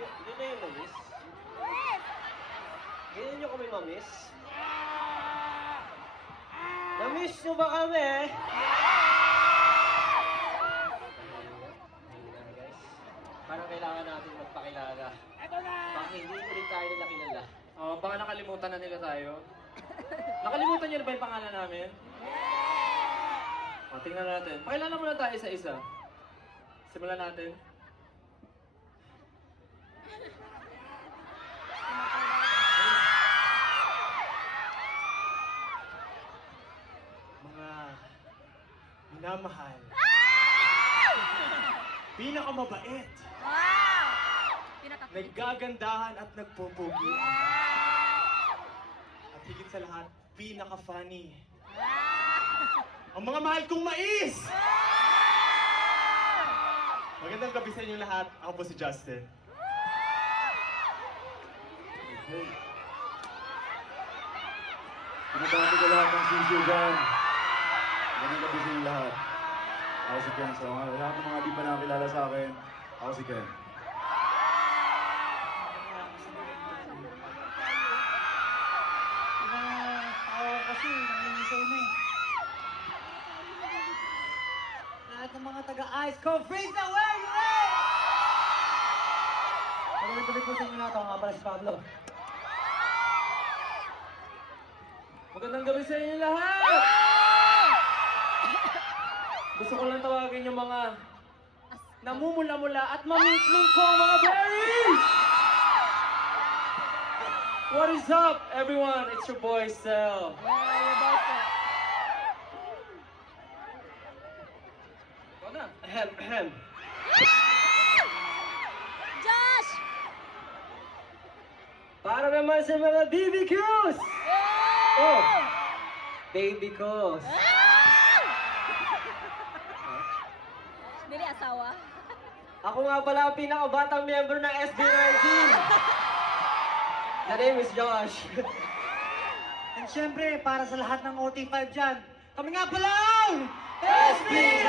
Yun na yung mamiss. Ganyan nyo kami mamiss. Namiss nyo ba kami? Guys, parang kailangan natin magpakilala. Baka hindi ulit tayo nila kilala. Oh, baka nakalimutan na nila tayo. Nakalimutan niyo na ba yung pangalan namin? O, tingnan natin. Pakilala muna tayo isa-isa. Simulan natin. Mga minamahal. Pinakamabait. Naggagandahan at nagpupugi. At higit sa lahat, pinaka-funny. Ang mga mahal kong mais! Magandang gabi sa inyo lahat. Ako po si Justin. Pinabati ko lahat ng sisiyo dyan. Magandang gabi sa inyo lahat. Ako si Ken. So, lahat ng mga di pa nakakilala sa akin, ako si Ken. Kasi nangingisaw na eh. Lahat ng mga taga-ice cold freeze na where you at? Magandang po sa inyo lahat. Ako nga pala si Pablo. Magandang gabi sa inyo lahat! Gusto ko lang tawagin yung mga namumula-mula at mamingkling ko mga berries! What is up, everyone? It's your boy, Sel. Ikaw na. Ahem, ahem. Josh! Para naman sa mga BBQs! Oh! Baby Cos. Bili asawa. Ako nga pala ang pinakabatang member ng SB19. The name is Josh. And syempre, para sa lahat ng OT5 dyan, kami nga pala ang SB19!